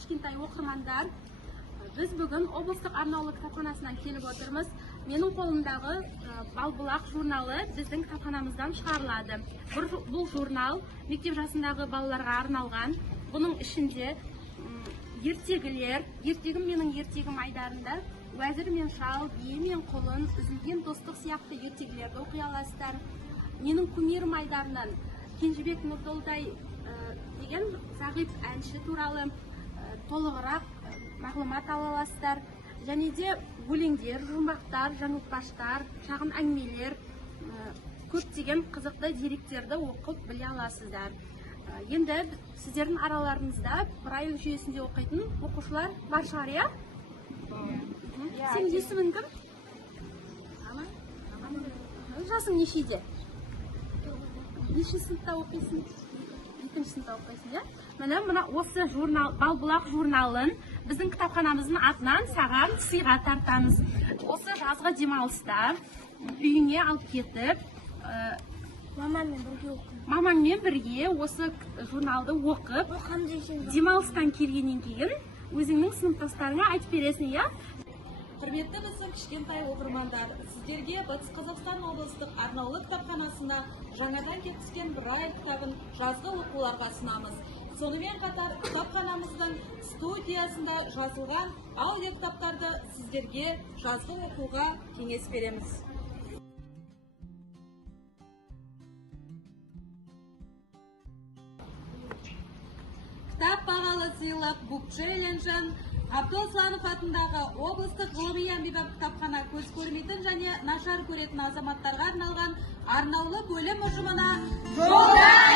кішкентай оқырмандар, біз бүгін облыстық арнаулы кітапханасынан келіп отырмыз. Менің қолымдағы Балбұлақ журналы біздің кітапханамыздан шығарылады. Бұл журнал мектеп жасындағы балаларға арналған. Бұның ішінде ертегілер, менің ертегім айдарында Уәзір мен шал, бие мен құлын, үзілген достық сияқты ертегілерді оқи аласыздар. Менің кумирім айдарынан Кенжебек Нұрдолдай деген зағип әнші туралы толығырақ мағлұмат ала аласыздар. Және де өлеңдер, жұмбақтар, жаңылтпаштар, шағын әңгімелер, көптеген қызықты деректерді оқып біле аласыздар. Енді сіздердің араларыңызда Braille жүйесінде оқитын оқушылар бар шығар, иә? Сенің есімің кім? Жасың нешеде? Неше сыныпта оқисың? 2-ші сыныпта оқисың, иә? Мына осы Балбұлақ журналын біздің кітапханамыздың атынан саған сыйға тартамыз. Осы жазғы демалыста үйіңе алып кетіп, мамаңмен бірге осы журналды оқып, демалыстан келгеннен кейін өзіңнің сыныптастарыңа айтып бересің, иә? Құрметті біздің кішкентай оқырмандар, сіздерге Батыс Қазақстан облыстық арнаулы кітапханасына жаңадан келіп түскен Braille кітабын жазғы оқуларға ұсынамыз. Сонымен қатар кітапханамыздың студиясында жазылған аудио кітаптарды сіздерге жазғы оқуға кеңес береміз. Кітап бағалы сыйлық Book Challenge Абдолсланов атындағы облыстық ғылыми әмбебап кітапхана көз көрмейтін және нашар көретін азаматтарға арналған арнаулы бөлім ұжымына жолда!